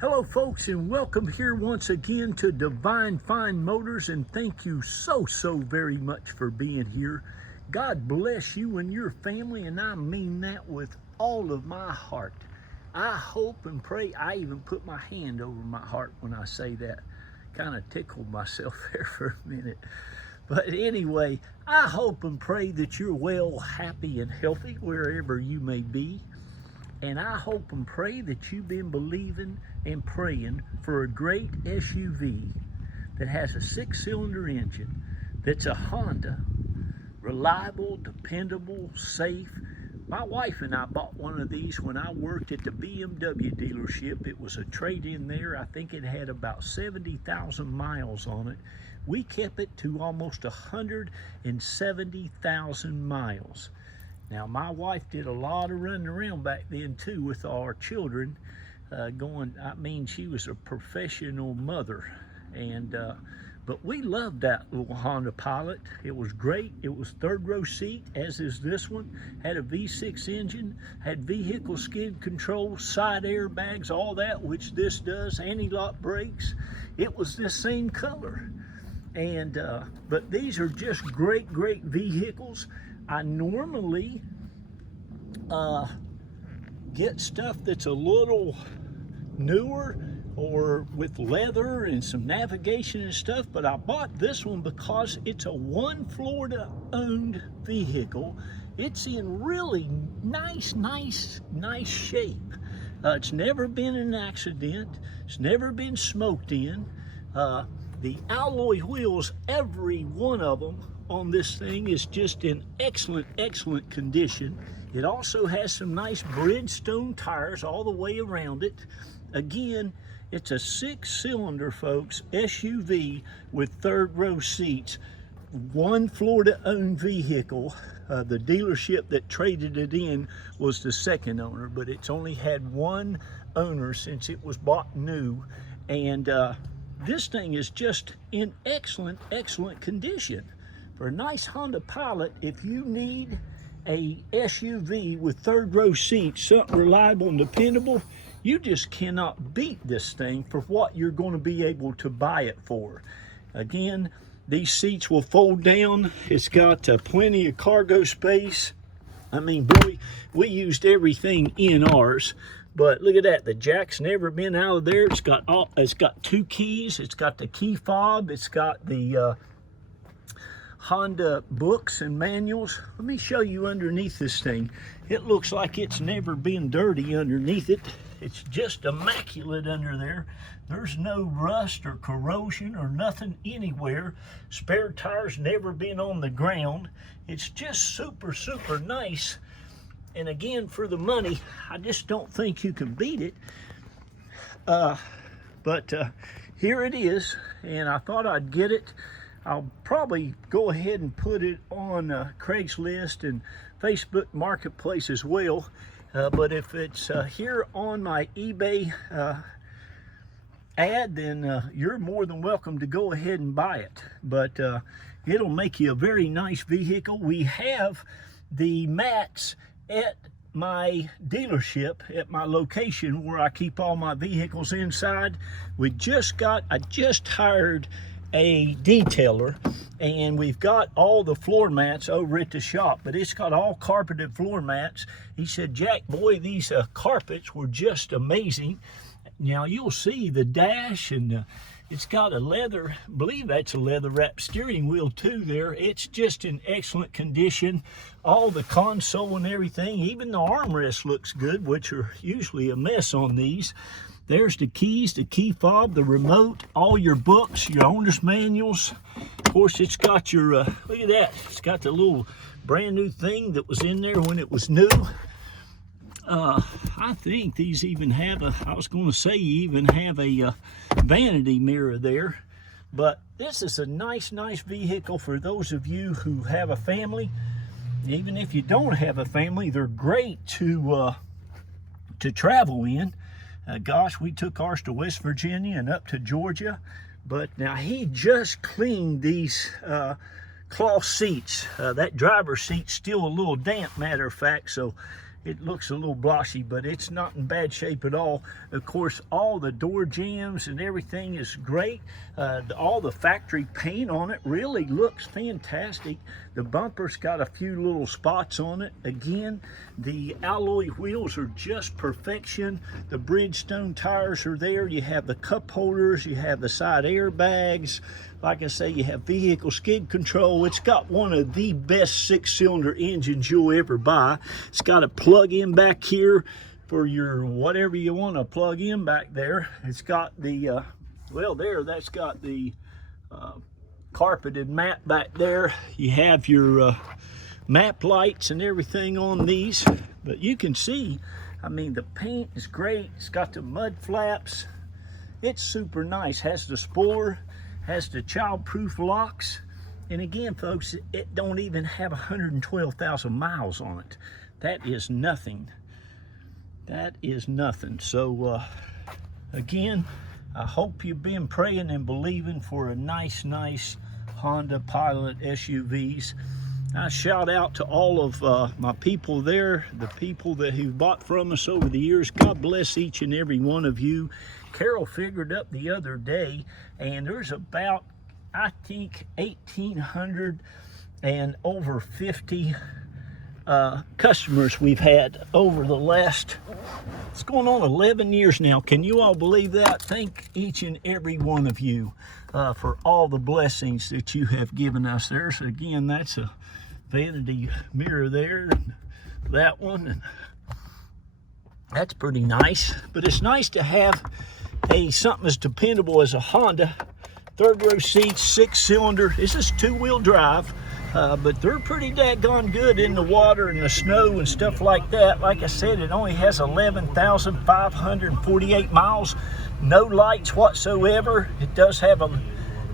Hello folks, and welcome here once again to Divine Fine Motors, and thank you so very much for being here. God bless you and your family, and I mean that with all of my heart. I hope and pray. I even put my hand over my heart when I say that. Kind of tickled myself there for a minute. But anyway, I hope and pray that you're well, happy, and healthy wherever you may be. And I hope and pray that you've been believing and praying for a great SUV that has a 6-cylinder engine, that's a Honda, reliable, dependable, safe. My wife and I bought one of these when I worked at the BMW dealership. It was a trade-in there. I think it had about 70,000 miles on it. We kept it to almost 170,000 miles. Now, my wife did a lot of running around back then too with our children. She was a professional mother, but we loved that little Honda Pilot. It was great. It was third row seat, as is this one. Had a V6 engine, had vehicle skid control, side airbags, all that, which this does, anti-lock brakes. It was the same color. But these are just great vehicles. I normally get stuff that's a little newer or with leather and some navigation and stuff, but I bought this one because it's a one Florida owned vehicle. It's in really nice shape. It's never been in an accident. It's never been smoked in. The alloy wheels, every one of them on this thing is just in excellent condition. It also has some nice Bridgestone tires all the way around it. Again, it's a 6-cylinder, folks, SUV with third row seats. One Florida owned vehicle. The dealership that traded it in was the second owner, but it's only had one owner since it was bought new. And this thing is just in excellent condition. For a nice Honda Pilot, if you need a SUV with third row seats, something reliable and dependable, you just cannot beat this thing for what you're going to be able to buy it for. Again, these seats will fold down. It's got plenty of cargo space. I mean, boy, we used everything in ours. But look at that, the jack's never been out of there. It's got two keys. It's got the key fob. It's got the Honda books and manuals. Let me show you underneath this thing. It looks like it's never been dirty underneath it. It's just immaculate under there. There's no rust or corrosion or nothing anywhere. Spare tires never been on the ground. It's just super nice. And again, for the money, I just don't think you can beat it. But here it is, and I thought I'd get it. I'll probably go ahead and put it on Craigslist and Facebook Marketplace as well. But if it's here on my eBay ad, then you're more than welcome to go ahead and buy it. But it'll make you a very nice vehicle. We have the mats at my dealership, at my location where I keep all my vehicles inside. I just hired a detailer, and we've got all the floor mats over at the shop, but it's got all carpeted floor mats. He said, Jack, boy, these carpets were just amazing. Now you'll see the dash, and it's got a leather, I believe that's a leather wrapped steering wheel too there. It's just in excellent condition. All the console and everything, even the armrest looks good, which are usually a mess on these. There's the keys, the key fob, the remote, all your books, your owner's manuals. Of course, it's got your, look at that. It's got the little brand new thing that was in there when it was new. I think these even have a vanity mirror there. But this is a nice vehicle for those of you who have a family. Even if you don't have a family, they're great to travel in. Gosh, we took ours to West Virginia and up to Georgia. But now he just cleaned these cloth seats. That driver's seat's still a little damp, matter of fact, so it looks a little blotchy, but it's not in bad shape at all. Of course, all the door jambs and everything is great. All the factory paint on it really looks fantastic. The bumper's got a few little spots on it. Again, the alloy wheels are just perfection. The Bridgestone tires are there. You have the cup holders, you have the side airbags. Like I say, you have vehicle skid control. It's got one of the best 6-cylinder engines you'll ever buy. It's got a plug-in back here for your whatever you want to plug in back there. It's got the, that's got the carpeted mat back there. You have your map lights and everything on these. But you can see, I mean, the paint is great. It's got the mud flaps. It's super nice. Has the spoiler. Has the child-proof locks, and again, folks, it don't even have 112,000 miles on it. That is nothing. That is nothing. So, again, I hope you've been praying and believing for a nice Honda Pilot SUVs. I shout out to all of my people there, the people who bought from us over the years. God bless each and every one of you. Carol figured up the other day, and there's about, I think, 1,800 and over 50 customers we've had over the last, it's going on 11 years now. Can you all believe that? Thank each and every one of you for all the blessings that you have given us. There's, again, that's a vanity mirror there, and that one, and that's pretty nice. But it's nice to have something as dependable as a Honda. 3rd row seats, 6-cylinder. This is 2-wheel drive, but they're pretty daggone good in the water and the snow and stuff like that. Like I said, it only has 11,548 miles. No lights whatsoever. It does have a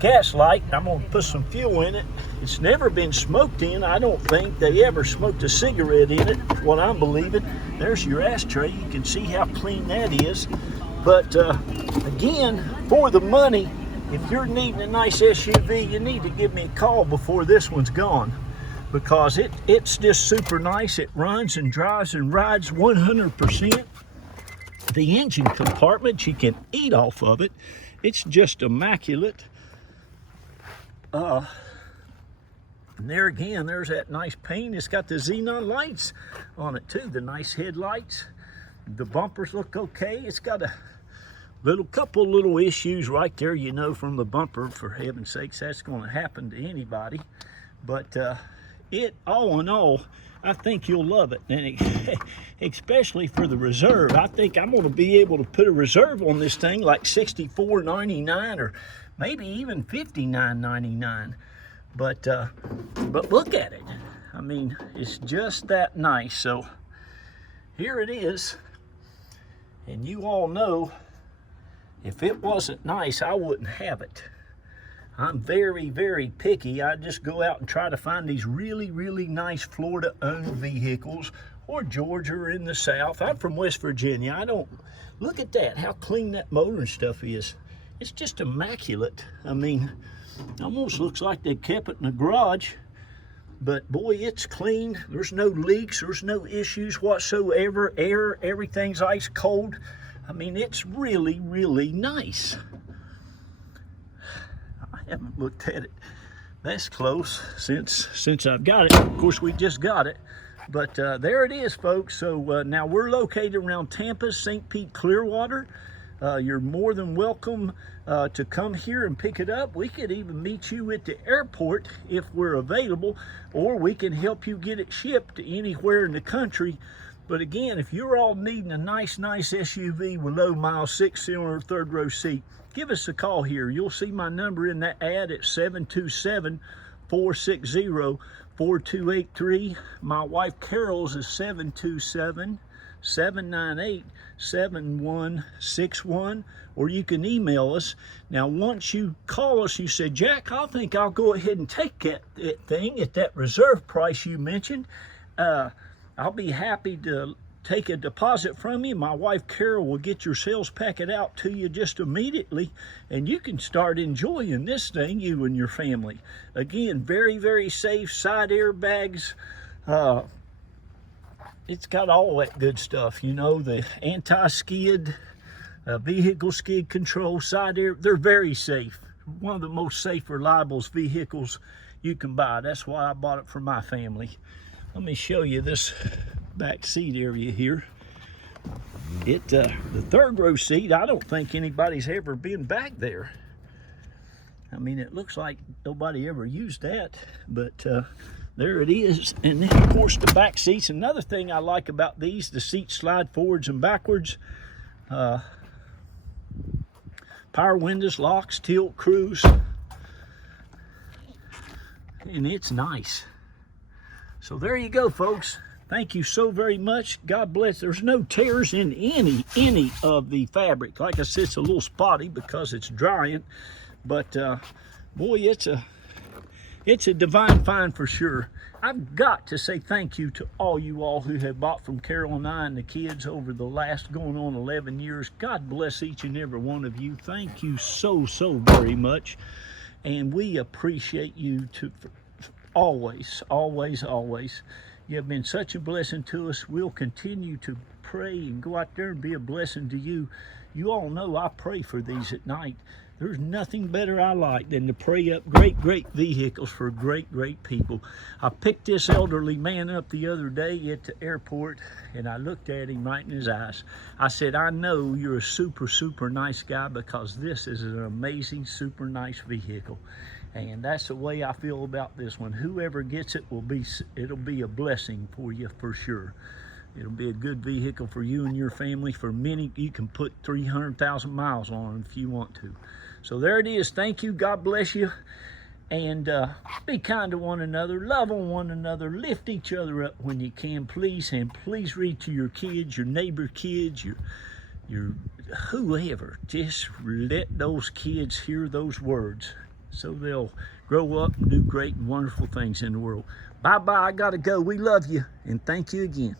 gas light. I'm going to put some fuel in it. It's never been smoked in. I don't think they ever smoked a cigarette in it, what I'm believing. There's your ashtray. You can see how clean that is. But again, for the money, if you're needing a nice SUV, you need to give me a call before this one's gone, because it's just super nice. It runs and drives and rides 100%. The engine compartment, you can eat off of it. It's just immaculate. And there again, there's that nice paint. It's got the xenon lights on it too, the nice headlights. The bumpers look okay. It's got a couple little issues right there, you know, from the bumper. For heaven's sakes, that's going to happen to anybody. But all in all, I think you'll love it, and especially for the reserve. I think I'm going to be able to put a reserve on this thing like $64.99 or maybe even $59.99. But look at it. I mean, it's just that nice. So here it is, and you all know, if it wasn't nice, I wouldn't have it. I'm very, very picky. I just go out and try to find these really, really nice Florida-owned vehicles, or Georgia or in the South. I'm from West Virginia. Look at that, how clean that motor and stuff is. It's just immaculate. I mean, almost looks like they kept it in the garage. But boy, it's clean. There's no leaks. There's no issues whatsoever. Air, everything's ice cold. I mean, it's really, really nice. I haven't looked at it this close since I've got it. Of course, we just got it. But there it is, folks. So now we're located around Tampa, St. Pete, Clearwater. You're more than welcome to come here and pick it up. We could even meet you at the airport if we're available, or we can help you get it shipped anywhere in the country. But again, if you're all needing a nice SUV with low miles, 6-cylinder, 3rd row seat, give us a call here. You'll see my number in that ad at 727-460-4283. My wife Carol's is 727-798-7161, or you can email us. Now, once you call us, you say, Jack, I think I'll go ahead and take that thing at that reserve price you mentioned. I'll be happy to take a deposit from you. My wife Carol will get your sales packet out to you just immediately, and you can start enjoying this thing, you and your family. Again, very, very safe. Side airbags, it's got all that good stuff, you know, the anti-skid, vehicle skid control, side air. They're very safe. One of the most safe, reliable vehicles you can buy. That's why I bought it for my family. Let me show you this back seat area here. The third row seat, I don't think anybody's ever been back there. I mean, it looks like nobody ever used that, but there it is. And then, of course, the back seats. Another thing I like about these, the seats slide forwards and backwards. Power windows, locks, tilt, cruise. And it's nice. So there you go, folks. Thank you so very much. God bless. There's no tears in any of the fabric. Like I said, it's a little spotty because it's drying. But boy, it's a divine find for sure. I've got to say thank you to all you all who have bought from Carol and I and the kids over the last going on 11 years. God bless each and every one of you. Thank you so very much. And we appreciate you always. You have been such a blessing to us. We'll continue to pray and go out there and be a blessing to you. You all know I pray for these at night. There's nothing better I like than to pray up great vehicles for great people. I picked this elderly man up the other day at the airport, and I looked at him right in his eyes. I said, I know you're a super nice guy because this is an amazing, super nice vehicle. And that's the way I feel about this one. Whoever gets it it'll be a blessing for you for sure. It'll be a good vehicle for you and your family. For many, you can put 300,000 miles on them if you want to. So there it is. Thank you. God bless you. And be kind to one another. Love on one another. Lift each other up when you can, please. And please read to your kids, your neighbor kids, your whoever. Just let those kids hear those words so they'll grow up and do great and wonderful things in the world. Bye-bye. I got to go. We love you. And thank you again.